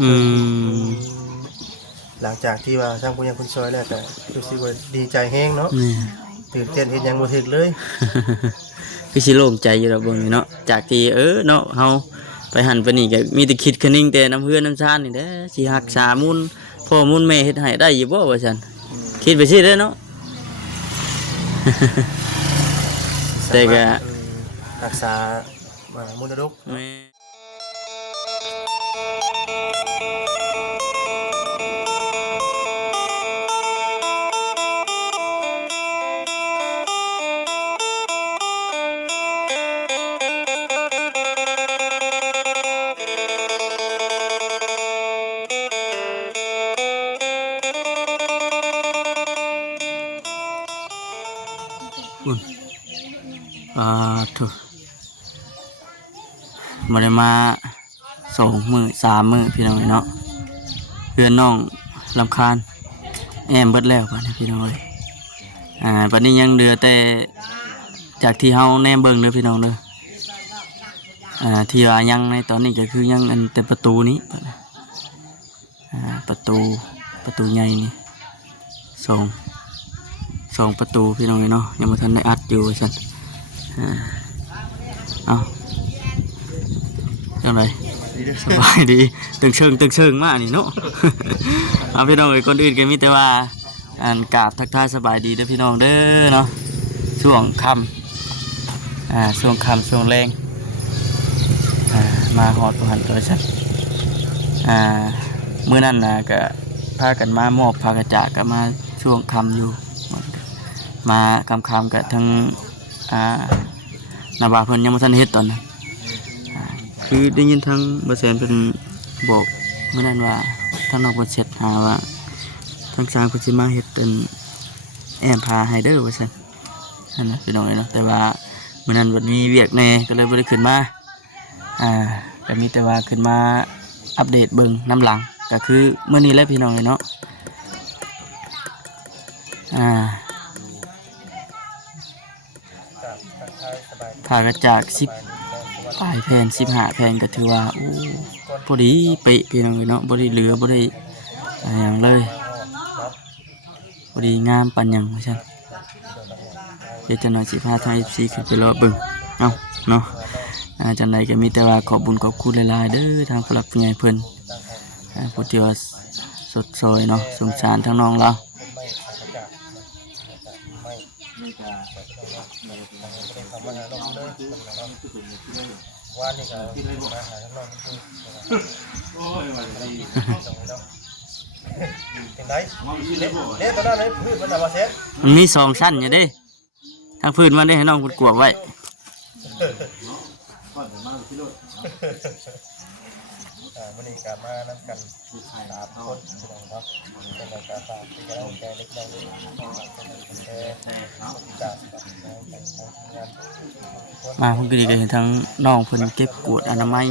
อืมหลังจากที่ว่าทางผู้ยังคนซอยแล้วก็รู้สึกว่าดีใจแฮงเนาะนี่ ตื่นเต้นเฮ็ดหยังบ่ถึกเลย คือสิโล่งใจอยู่ดอกเบิ่งนี่เนาะจากที่เนาะเฮาไปหันไปนี่ก็มีแต่คิดคะนิ่งแต่น้ำเพื่อนน้ำชานนี่แหละสิรักษามูลพ่อมูลแม่เฮ็ดให้ได้อยู่บ่ว่าซั่นคิดไปสิเด้อเนาะ แต่ก็ รักษามามุนรกแม่อุ่นถูกบ่ได้มา2 มื้อ3 มื้อพี่น้องเนาะเพื่อนน้องรำคาญแอมเบิดแล้วบัดนี้พี่น้องเอ้ยบัดนี้ยังเหลือแต่จากที่เฮาแนมเบิ่งเด้อพี่น้องเด้อที่ว่ายังในตอนนี้ก็คือยังอันแต่ประตูนี้ประตูใหญ่นี่สองประตูพี่น้องเนาะยังบ่ทันได้อัดอยู่ซั่นเอาจังไดสบายดีตึงเชิงมากนี่เนาะ เอาพี่น้องเอ้ยคนอื่นก็มีแต่ว่าอันกราบทักทายสบายดีเด้อพี่น้องเด้อเนาะช่วงค่ำช่วงแรงมาฮอดหันตัวฉันมื้อนั้นน่ะก็พากันมามอบพากระจากก็มาช่วงค่ำอยู่มาค่ำก็ทั้งนาบาเพิ่นยังบ่ทันเฮ็ดตอนนั้นคือได้ยินทั้งบ่แซนเพิ่นบอกเมื่อนั้นว่าทางนอกบ่เสร็จหาว่าทางสร้างเพิ่นสิมาเฮ็ดเป็นแอมพาให้เด้อว่าซั่นนั่นน่ะพี่น้องเนาะแต่ว่ามื้อนั้นบ่มีเวียกแน่ก็เลยบ่ได้ขึ้นมาก็มีแต่ว่าขึ้นมาอัปเดตเบิ่งน้ำหลังก็คือมื้อนี้แหละพี่น้องเนาะพากระจาก10ปลายแผ่น15แผ่นก็ถือว่าโอ้พอดีเป๊ะพี่น้องเนาะบ่ได้เหลือบ่ได้หยังเลยพอดีงามปานหยังว่าซั่นเดี๋ยวจะหน่อยสิพาทาง FC ขึ้นไปรอเบิ่งเนาะจังไดก็มีแต่ว่าขอบบุญขอบคุณหลายๆเด้อทางผู้หลักผู้ใหญ่เพิ่นผู้ที่ว่าสดซอยเนาะสงสารทั้งน้องเรามันมี2 ชั้นอยู่เด้ทางพื้นมันได้ให้น้องกวดไว้วันนี้ก็มานํกัน3 คนเนาะเป็นการฝากเป็นกำลังใจเล็กน้อยมาผมก็ดีก็เห็นทั้งน้องเพิ่นเก็บกวดอนามัย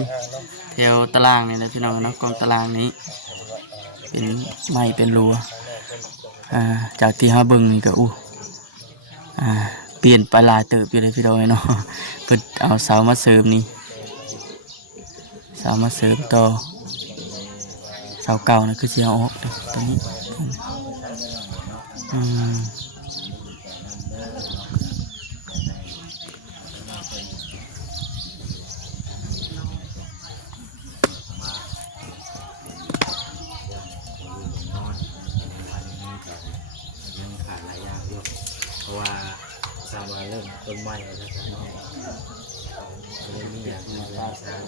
แถวตารางนี่นะพี่น้องเนาะกองตารางนี้เป็นไม้เป็นรั้วจากที่เฮาเบิ่งนี่ก็เปลี่ยนไปหลายเติบอยู่เลยพี่น้องเนาะเพิ่นเอาเสามาเสริมนี่เสามาเสริมต่อเสาเก่านะคือสิเอาออกตรงนี้เพราะว่าสามวันเริ่มต้นใหม่แล้วนะครับไม่ได้มีอย่างที่เราสร้าง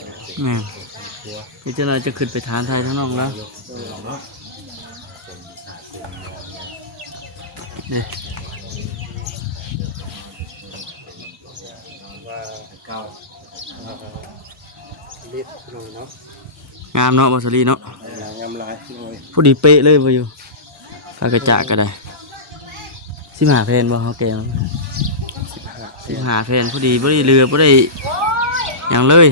พี่เจ้าหน้าจะขึ้นไปทานไทยทั้งน้องแล้วเนี่ยเก่าเล็ดหน่อยเนาะ งามเนาะบอสลีเนาะงามลายหน่อยพอดีเป๊ะเลยบ่อยู่พากระจากก็ได้15 เพนบ่เขาแกง15 เพนพอดีบ่ได้เรือบ่ได้อย่างเลย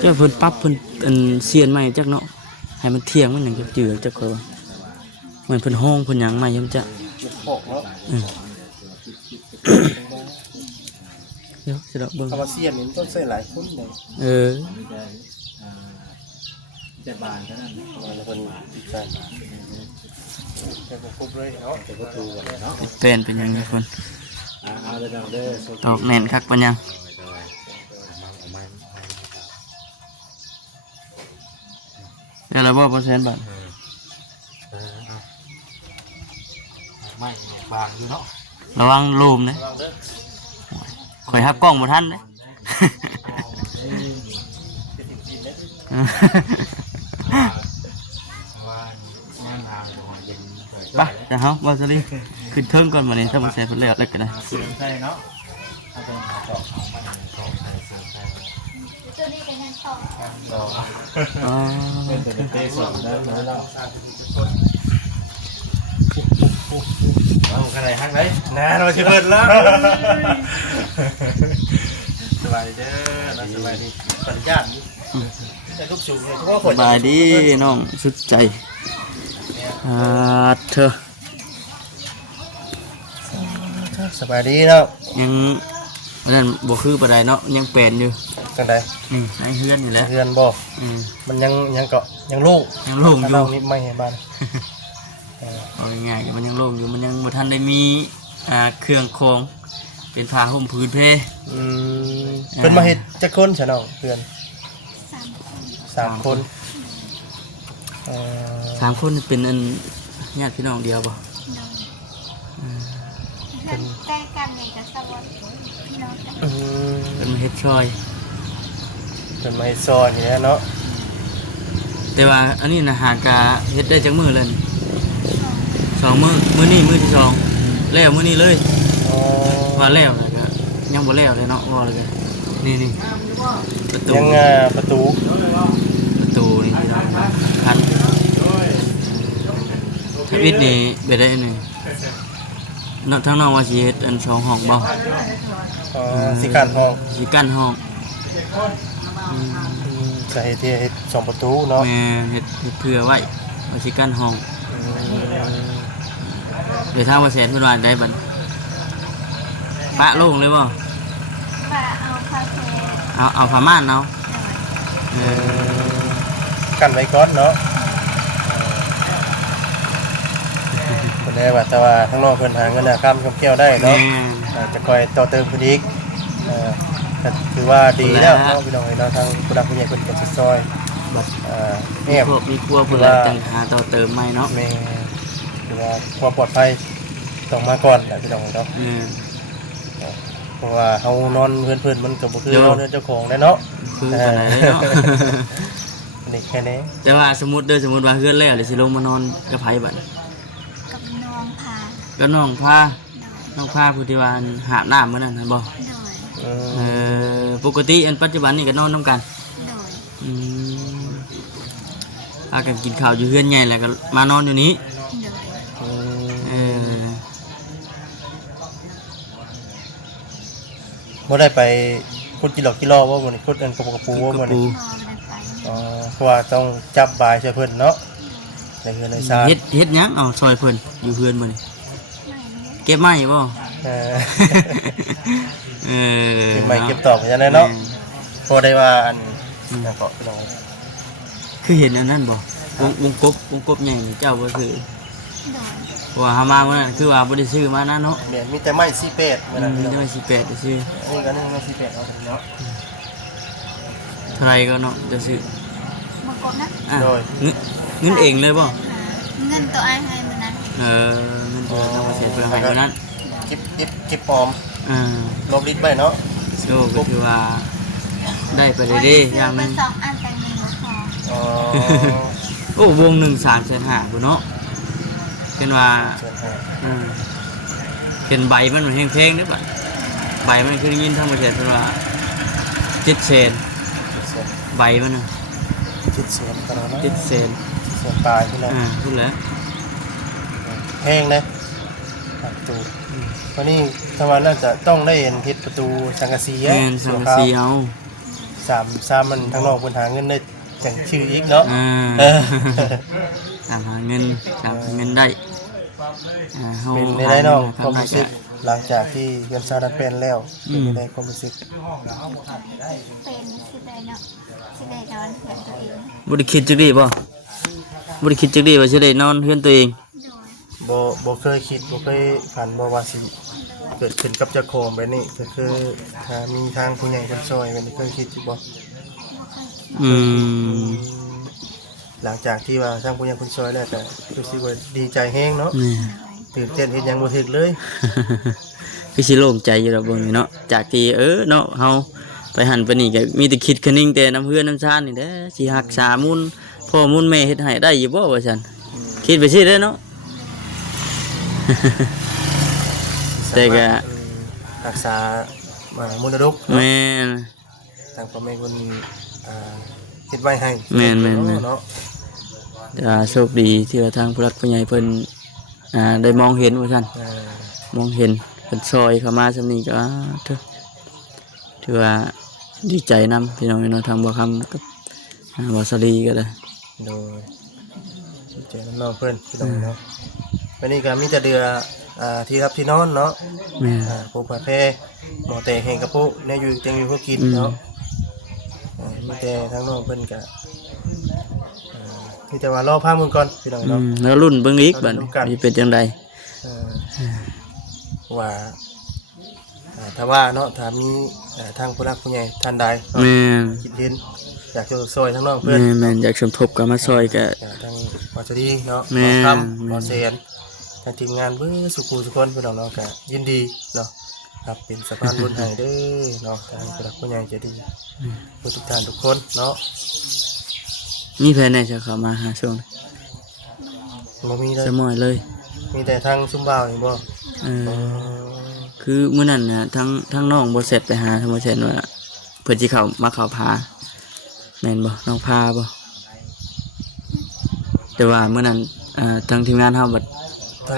เจ้าเพิ่นปรับเพิ่นเสียนใหม่จักเนาะให้มันเที่ยงมันหนึ่งจะจืดจักเกลือ เหมือนเพิ่นห้องเพิ่นหยังมายังจะ มันโขกเนาะ เดี๋ยวสิเราเบิ่ง คำว่าเสียนนี่มันต้องใส่หลายคนเลย เออ จะบานเท่านั้น แล้วคนใส่ใส่ครบเลยเนาะ จะก็ถูกเนาะ เป็นยังไงคน เอาเลยเด้อ ตอกแน่นคักปัญญังเดี๋ยวเราบอก%บาท ไม่บางอยู่เนาะ ระวังลูมนะข่อยฮับกล้องบ่ทันเด้ ว่าย่างงามหัวเย็น ไปจะเฮาบ่ซะลิขึ้นเทิงก่อนมื้อนี้ถ้าบ่ใส่เพิ่นแล้วกันนะ เสียงใส่เนาะถ้าเป็นหาจอกของมันของใส่เสียงใส่ ตัวนี้ก็ยังต่อ อ๋อ เป็นตัวเตะสองได้ไหมเราเอาขนาดฮักเลย นะเราจะเปิดแล้วสบายดีเด้อสบายดีขออนุญาตแต่ลูกสูงเนี่ยทุกคน สบายดีน้องสุดใจเธอ สบายดีเนาะ ยังนั่นบ่คือปานใดเนาะยังแปลนอยู่ จังได นี่ในเฮือนนี่แหละ เพื่อนบ่ อืม มันยังเกาะยังลูก ยังโล่งอยู่ เรานี่ไม่เห็นบ้าน เอาง่ายๆมันยังโล่งอยู่มันยังบ่ทันได้มีเครื่องโครงเป็นผ้าห่มพื้นเพ เพิ่นมาเฮ็ดจักคนซะน้องเพื่อน 3 คน 3 คน 3คนเป็นอันญาติพี่น้องเดียวบ่ โดยเพื่อนใกล้กันเนี่ยจะสวัสดีพี่น้องกัน เป็นมาเฮ็ดช่อย เพิ่นมาเฮ็ดซอยนี่แหละเนาะ แต่ว่าอันนี้นะหากะเฮ็ดได้จักมื้อเลยสองมื้อนี้มื้อที่สองแล้วมื้อนี้เลย อ๋อ ว่าแล้วแล้วก็ยังบ่แล้วเลยเนาะว่าเลยก็นี่ประตู ยังประตู ประตูนี่พี่น้องคันทวิตนี่เบ็ดได้นี่นอกทั้งนอกว่าสิเฮ็ดอันสองห้องบ่ สิขันห้อง สิกั้นห้อง จะเฮ็ด2ประตูเนาะ แม่เฮ็ดเพื่อไว้ว่าสิกั้นห้องเดี๋ยวถ้าว่าแสนเพิ่นว่าได้บัดปะโล่งเลยบ่ ว่าเอาคาเฟ่ เอาผ้าม่านเอา โดย กันไว้ก่อนเนาะเพิ่นได้ว่าแต่ว่าข้างนอกเพิ่นหาเงินคำกับเกี่ยวได้ แม่ เนาะจะคอยต่อเติมเพิ่นอีกก็ถือว่าดีแล้วเนาะพี่น้องเนาะทางผู้รักผู้ใหญ่เพิ่นก็สิซอย บัด แอบ พวกมีครัวพุ่นละจังหาต่อเติมใหม่เนาะ แม่ถือว่าความปลอดภัยต้องมาก่อนแหละพี่น้องเนาะ เพราะว่าเฮานอนเพื่อนๆมันก็บ่คือนอนเจ้าของได้เนาะ คือปานใดเนาะ อันนี้แค่นี้ แต่ว่าสมมุติว่าเฮือนแล้วเดี๋ยวสิลงมานอนกับไผบัด กับน้องพา ก็น้องพา โดย น้องพาผู้ที่ว่าหาบน้ำมื้อนั้นหั่นบ่ โดย ปกติอันปัจจุบันนี่ก็นอนนํกัน โดย อืมพากันกินข้าวอยู่เฮือนใหญ่แล้วก็มานอนอยู่นี้ โดย เออ บ่ได้ไปคุดกิโลว่ามื้อนี้คุดอันกระปูว่ามื้อนี้ นอนเลยไป เพราะว่าต้องจับบายใส่เพิ่นเนาะในเฮือนในซาน เฮ็ดหยังเอาซอยเพิ่นอยู่เฮือนมื้อนี้ ไม่เนี่ย เก็บไม้บ่ เออ เออ เก็บไม้เก็บตอกจังได๋เนาะพอได้ว่าอันนั่นก็พี่น้อง คือเห็นอันนั้นบ่วงกบใหญ่นี่เจ้าบ่ซื้อ โดย เพราะว่าหามาเมื่อนั้นคือว่าบ่ได้ซื้อมานะเนาะ แม่นมีแต่ไม้ซีเป็ดมื้อนั้น มี พี่น้อง แต่ว่าสิแปดจะซื้อ นี่ก็นึงไม้ซีเป็ดเอาเนาะ เท่าไหรก็เนาะจะซื้อ มากดนะ อ่ะ โดย เงินเองเลยบ่ เงินตัวไอ้ให้มันนั้น เงินตัวทำเกษตรเพื่อให้เท่านั้น เก็บออม อ่า ลบลิดไว้เนาะ โชคก็คือว่าได้ไปเลยเด้อย่างหนึง สองอันแต่หนึ่งก็พอ อ๋อ โอ้วงหนึ่ง3,500,000พุ่นเนาะเป็นว่า เชิญให้ เป็นใบมันแห้งเพลงเด้อบัดใบมันคือได้ยินทางเกษตรเพิ่นว่า7เซน เชิญ ใบมันน่ะ คิดเสียงกันเนาะ 7เซน เสียงปลายพี่น้อง พูดแล้ว แห้งเลยประตูวันนี้ทวันน่าจะต้องได้เห็นเฮ็ดประตูสังกะสี แม่นสังกะสีเอา สามมันทางนอกบนหาเงินได้จังชื่ออีกเนาะ อ่า เออ ตามหาเงินตามหาเงินได้เฮา เป็นใน หา ได้ เงิ เนาะ น ความรู้สึกหลังจากที่เงินซาดันเป็นแล้ว อื เป็น ม ในได้ความรู้สึก เป็นสิได้เนาะสิได้นอนเพื่อนตัวเอง บ่ได้คิดจักดีบ่บ่ได้คิดจักดีว่าสิได้นอนเฮือนตัวเอง โดย บ่เคยคิดบ่เคยฝันบ่ว่าสิเกิดขึ้นกับเจ้าของแบบนี้ก็คือถ้ามีทางผู้ใหญ่เพิ่นช่วยมันเคยคิดอยู่บ่ บ่เคยคิด อืม หลังจากที่ว่าทางผู้ใหญ่เพิ่นช่วยแล้วก็รู้สึกว่าดีใจแฮงเนาะ นี่ ตื่นเต้นเฮ็ดหยังบ่ถึกเลย คือสิโล่งใจอยู่แล้วเบิ่งนี่เนาะจากที่เนาะเฮาไปหันไปนี่ก็มีแต่คิดคะนิ่งแต่น้ำเพื่อนน้ำชาตินี่แหละสิรักษามูลพ่อมูลแม่เฮ็ดให้ได้อยู่บ่ว่าซั่นคิดไปสิเด้อเนาะ แต่ก็ รักษามามุนรก แม่น ทางพ่อแม่คนเฮ็ดไว้ให้ แม่นๆ เนาะ แต่ว่าโชคดีที่ว่าทางผู้หลักผู้ใหญ่เพิ่นได้มองเห็นว่าซั่น มองเห็นเป็นซอยเข้ามาสำนี้ก็ถือว่าดีใจนำพี่น้องเนาะทางบัวคำกับบัวสลีก็ได้ โดยเจอน้องเพื่อนพี่น้องเนาะวันนี้ก็มีแต่เดือที่รับที่นอนเนาะ แม่ ปูผัดแพร่หมอเตะแห่งกระปุกเนี่ยอยู่เตียงอยู่เพื่อกินเนาะมีแต่ทั้งน้องเพื่อนก็มีแต่ว่ารอผ้ามือก่อนพี่น้องเนาะ แล้วรุ่นเบิ่งอีกบัดนี้สิเป็นจังได ว่าถ้าว่าเนาะถ้ามีทางผู้รักผู้ใหญ่ท่านใด แม่น คิดเห็นอยากจะซอยทั้งน้องเพื่อน แม่นอยากสมทบกับมาซอยก็ ทางวาจรีเนาะ แม่ ทำวาเซนทางทีมงานเพื่อสุขุสุคนพี่น้องเนาะก็ยินดีเนาะครับเป็นสะพานบุญให้เด้อเนาะทางผู้รักผู้ใหญ่ใจดีทุกท่านทุกคนเนาะ มีแผนไหนจะเข้ามาหาช่วง บ่มีเลย สมอยเลย มีแต่ทางซุ่มบ่าวนี่บ่ คือมื้อนั้นน่ะทั้งน้องบ่เสร็จไปหาธรรมชาติว่าเพิ่นสิเข้ามาเข้าพาแม่นบ่น้องพาบ่แต่ว่ามื้อนั้นทางทีมงานเฮาบัด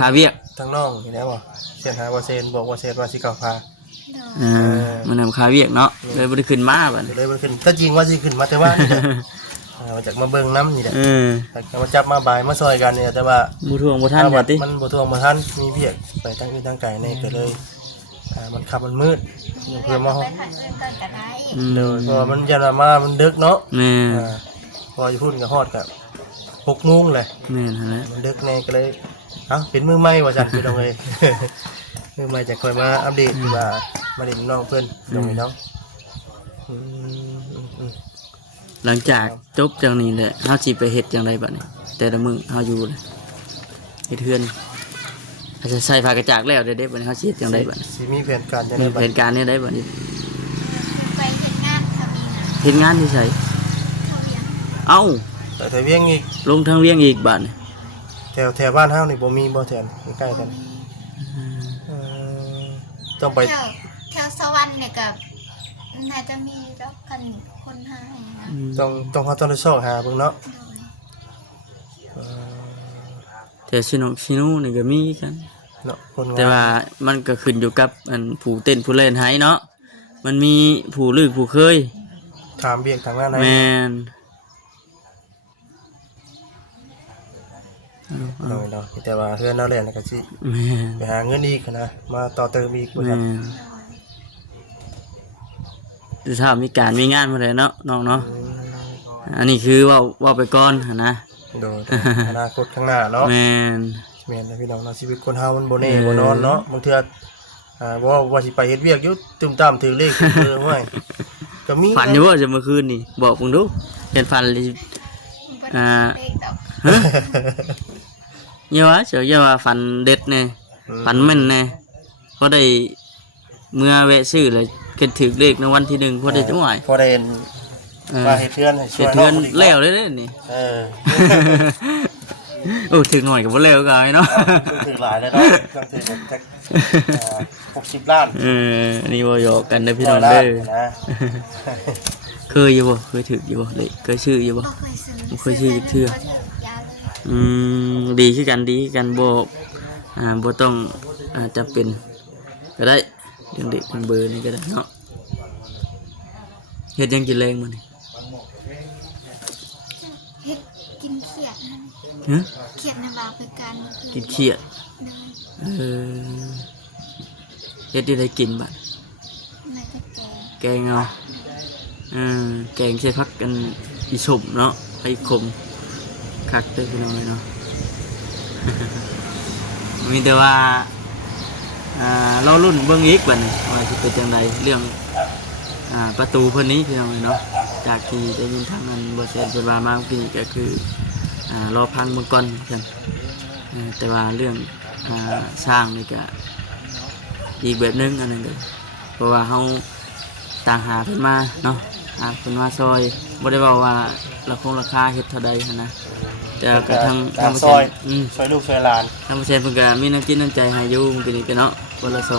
พาเวียก ทางน้องนี่แหละบ่เสียนหาวาเซนบอกวาเซนว่าสิเก่าพา โดย มื้อนั้นพาเวียกเนาะเลยบ่ได้ขึ้นมาบัด เดี๋ยวเลยมันขึ้นถ้าจริงว่าสิขึ้นมาแต่ว่านี่แหละมาจากมาเบิ่งน้ำนี่แหละแต่มาจับมาบ่ายมาซอยกันเนี่ยแต่ว่า บ่ทวงบ่ทัน ถ้า บัดติ มันบ่ทวงบ่ทันมีเพียกไปทางอื่นทางไกลนี่ก็เลยมันขับมันมืดเพื่อมา ไปทางอื่นก่อนก็ได้ เลยเพราะว่ามันยันมามันดึกเนาะ แม่ พอจะพูดกับฮอดกับ6 โมงเลย แม่นหั่นแหละ มันดึกแน่ก็เลยเอ้าเป็นมือใหม่ว่าจันไปตรงเลย มือใหม่จะคอยมาอัปเดตว่ามาเล่นน้องเพิ่นตรงนี้เนาะ หลังจากจบจากนี้แหละเฮาสิไปเฮ็ดจังไดบัดนี้แต่ละมื้อเฮาอยู่เลยเฮ็ดเฮือนอาจจะใส่ผ้ากระจากแล้วเด้บัดนี้เฮาสิเฮ็ดจังไดบัดนี้ สิมีแผนการจะ มี ได้บั แผ ด นการนี้ได้บัดนี้ ไปเฮ็ดงานทำนี่นะ เฮ็ดงานที่ไส เขาเรียน เอ้า แต่ถ้าเวียงอีก ลงทางเวียงอีกบัดนี้ แถวบ้านเฮานี่บ่มีบ่แถวใกล้ๆกันต้องไป แถวสวรรค์เนี่ยก็น่าจะมีแล้วกันคนหาให้นะ ต้องเฮาต้องได้ซอกหาเบิ่งเนาะ โดย แต่ชิโนนี่ก็มีกัน เนาะคน แต่ว่ามันก็ขึ้นอยู่กับอันผู้เต้นผู้เล่นให้เนาะมันมีผู้ลึกผู้เคย ถามเบียกทางนั้นให้ แม่น เนาะแต่ว่าเฮือนเราแหละก็สิ แม่น ไปหาเงินอีกนะมาต่อเติมอีกว่า แม่ ซั่น นแต่ถ้ามีการมีงานมาเลยเนาะน้องเนาะอันนี้คือว่าไปก่อนหั่นนะ โดยอนาคตข้างหน้าเนาะ แม่น แม่นนะพี่น้องเนาะชีวิตคนเฮามันบ่แน่บ่นอนเนาะบางเทื่อว่าสิไปเฮ็ดเวียกอยู่ตึมตามถือเลขถือห้วยก็มี ฝันอยู่ว่าจะเมื่อคืนนี่บอกผมดูเห็นฝันเลย บ่ได้เด็กดอก ฮะเยาว่าเฉยเยาว่าฝันเด็ดแน่ฝันแม่นแน่เพราะได้เมื่อแวะซื้อเลยเก็บถือเลขในวันที่1พอได้จังหวะ พอได้เห็นมาเฮ็ดเทือนให้ช่ เฮ็ วย ดเทือน เนาะ แล้วเลยเด้อนี่ โอ้ถึงหน่อยก็บ่แล้วก็ไอ้เนาะ ถือหลายแล้วเนาะต้องถือจัก60 ล้าน นี่บ่หยอกกันเด้อพี่น้องเด้อ นะ เคยอยู่บ่เคยถืออยู่บ่เลยเคยซื้ออยู่บ่ บ่เคยซื้อ บ่เคยซื้อจักเทื่อ บ่ถือยาเลย ดีคือกันดีคือกันบ่บ่ต้องจำเป็นก็ได้เรื่องเด็กเรื่องเบอร์นี่ก็ได้เนาะเฮ็ดหยังกินแรงมื้อนี้ เฮ็ดกินเขียดนั่น ก ฮะ เขียดในบาปคือการ กินเขียดเฮ็ดได้กินบัด ในตะแกง แกงเอาแกงใส่ผักกันอีสมเนาะไอ้ขมคักเด้อพี่น้องเนาะ มีแต่ว่าเรารุ่นเบิ่งอีกบัดนี้ว่าสิเป็นจังไดเรื่องประตูเพิ่นนี้พี่น้องเนาะจากที่ได้ยินทางนั้นบ่แซ่นเพิ่นว่ามาเมื่อกี้ก็คือรอพังเบิ่งก่อนกันแต่ว่าเรื่องสร้างนี่ก็อีกแบบนึงอันนึงเลยเพราะว่าเฮาต่างหาเพิ่นมาเนาะหาเพิ่นมาซอยบ่ได้เว้าว่าราคาเฮ็ดเท่าใดหันนะแต่ก็ทาง ซอยซอยลูกซอยหลาน ทางเพิ่นก็มีน้ำจิตน้ำใจให้อยู่มื้อนี้ก็เนาะวันละ200,000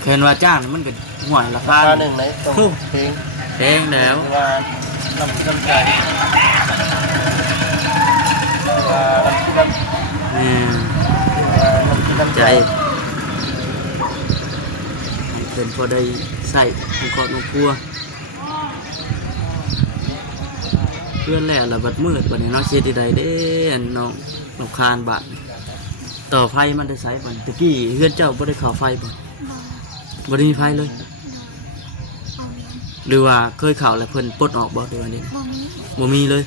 แค่ว่าจ้างมันก็ห่วยราคา ค่าหนึ่งในตรงเพลง แพงแล้ว ว่าน้ำใจว่าน้ำใจ ใจให้เพิ่นพอได้ใส่ของครอบครัวเพื่อนแล้วละบัดมืดบัดนี้เนาะเฮ็ดได้เด้อันน้องรำคาญบัดต่อไฟมันได้ใช้บัดตะกี้เฮือนเจ้าบ่ได้เข้าไฟบ่บ่ได้มีไฟเลย เอาเลี้ยง หรือว่าเคยเข้าแล้วเพิ่นปลดออกบ่หรือว่านี่ บ่มีบ่มีเลย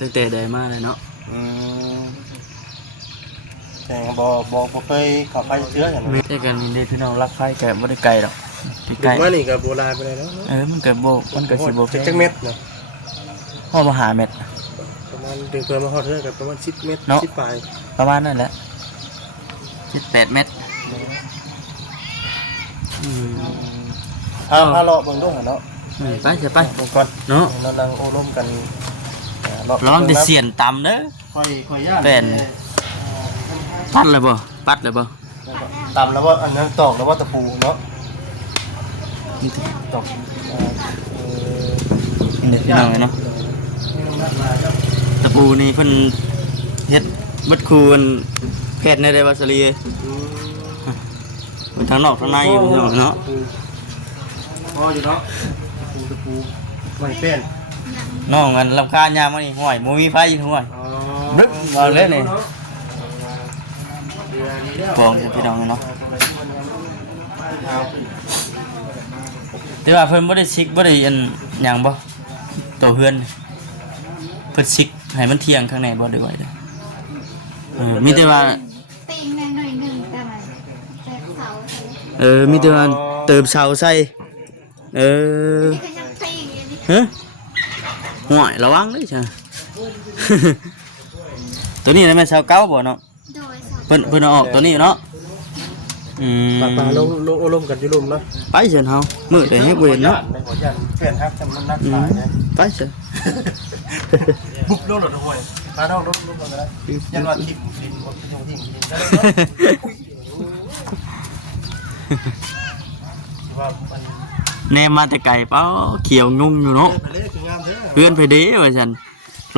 ตั้งแต่ได้มาเลยเนาะ แต่บ่เคยเข้าไปเชื้ออย่างนั้น แต่กันมีเด็กพี่น้องรักไฟแก่บ่ได้ไกลดอกไกล ว่านี่กับโบราณไปเลยเนาะ มันก็บ่มันก็สิบ่ จักเม็ดเนาะ ฮอดบ่หาเม็ด ประมาณดึงเกินมาฮอดเท่ากับประมาณ10เม็ด10ปลาย ประมาณนั้นแหละ18เม็ด พาเลาะเบิ่งด้วยเนาะ ไปเถอะไป เบิ่งก่อน เนาะ เรานั่งโอ้ร่มกัน ระวังได้เสียนต่ำเด้อ ค่อยย่าน เป็นปัดเลยบ่ปัดเลยบ่ ตำแล้วว่าอันนั้นตอกแล้วว่าตะปูเนาะตอก เด็กพี่น้องเนาะตะปูนี่เพิ่นเฮ็ดเบิดคูนแพทย์ในได้วาสลีเป็นทางนอกทางในอยู่พี่น้องเนาะ พออยู่เนาะตะปูไม่เป็น น้องอันรำคาญยามมานี่ห้อยบ่มีไฟอยู่ห้อยนึกมาเลยนี่บอกจะพี่น้องเนาะแต่ว่าเพิ่นบ่ได้ซิกบ่ได้อันหยังบ่ตัวเฮือนเพิ่นซิกให้มันเที่ยงข้างในบ่ได้ไว้เด้อมีแต่ว่า ตีนหน่อยหนึ่งแต่ไหนแต่เสาใส่ มีแต่ว่าเติมเสาใส่นี่ก็ยังตีนอยู่นี่ ฮะห่วยระวังเด้อจ้ะ ตัวนี้น่ะแม่นเสาเก่าบ่เนาะ โดยเสา เพิ่นเอาออกตัวนี้เนาะปลาลงกันอยู่ลมเนาะ ไปเชิญเฮามื้อใดให้บ่เห็นเนาะ ในหัวยันเปลี่ยนฮักจำนวนนักขายเนี่ย ไปเชิญ บุบโลดรถห้วยมาน้องรถกันแล้วยันว่าทิ้งดินหมดทิ้งได้เลยว่ามัน แนมมาแต่ไก่เป้าเขียวงุ่งอยู่เนาะ ไปเลยคืองามเด้อ เพื่อนไปเด้ว่าฉัน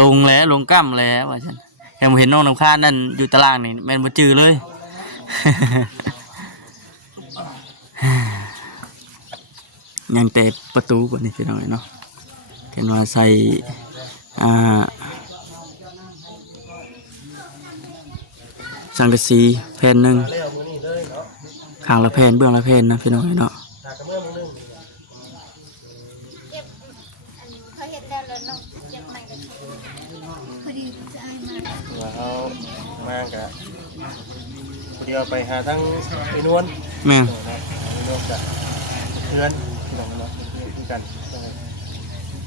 ลงแล้วลงกั้มแล้วว่าฉันยังเห็นน้องน้ำค้านนั่นอยู่ตารางนี่แม่นบ่จื้อเลย ยังแต่ประตูบ่นี่พี่น้องเนาะเห็นว่าใส่สังกะสีแผ่นหนึง เลี้ยวมือนี่เลยเนาะ ข้างละแผ่นเบื้องละแผ่นนะพี่น้องเนาะ หากระเมื่อมึงนึง เก็บอันเขาเห็นแล้วแล้วน้องเก็บใหม่กันพอดีจะเอามา ว่าเขามากะคนเดียวไปหาทั้งไอ้นวล แม่ง ไอ้นวลกับเพื่อนน้องเนาะคือกัน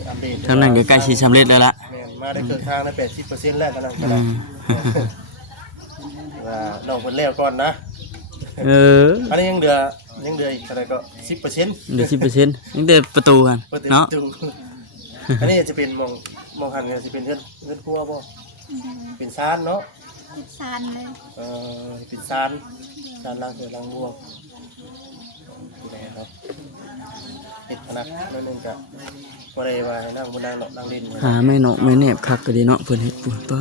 อัปเดต ทำนั้นก็ใกล้สิสำเร็จแล้วล่ะ แม่มาได้เกินทางได้80%แล้วกันนั่นก็ อื ได้ ม ว่าน้องเพิ่นแล้วก่อนนะ อันนี้ยังเหลืออีกอะไรก็ 10% เดี๋ยว10%ยังแต่ประตูกัน เปิด เนาะ ประตูอันนี้จะเป็นมองหันกันจะเป็นเงินครัวบ่เป็นซานเนาะ ติดซานเลย เป็นซานล้างเกลือล้างงัวนะครับเฮ็ดพนักนั่นนึงก็บ่ได้ว่าให้นั่งบ่นั่งเนาะนั่งเล่น หาไม่เนาะไม่แนบคักก็ดีเนาะเพิ่นเฮ็ดปุ่นป๊า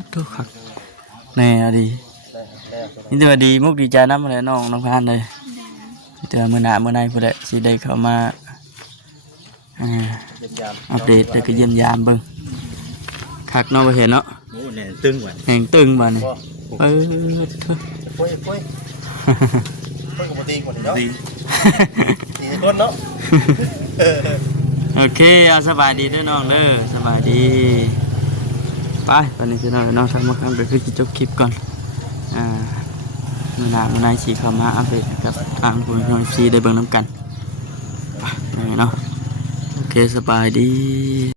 ดโตคักแน่อะดี ได้ นี่แต่ว่าดีมุกดีใจนำเลยน้องพานเลยแต่ว่ามื้อหน้ามื้อในพุ่นแหละสิได้เข้ามา อ่า เยี่ยมยาม อัปเดตแล้วก็เยี่ยมยามเบิ่งคักเนาะบ่เห็นเนาะ โอ้เนี่ยตึงว่ะ แห่งตึงบ่นี่ บ่ เออ ปุ้ยปุ้ยปุ้ยกับปตีคนเนาะตีคนเนาะ โอเคเอาสบายดีเด้อน้องเด้อสบายดีไปตอนนี้พี่น้องน้องทำมาครั้งก็คือจะจบคลิปก่อนมื้อหน้ามื้อไหนสิเข้ามาอัปเดตกับทางผู้น้องซีได้เบิ่งนํกันไปเนาะโอเคสบายดี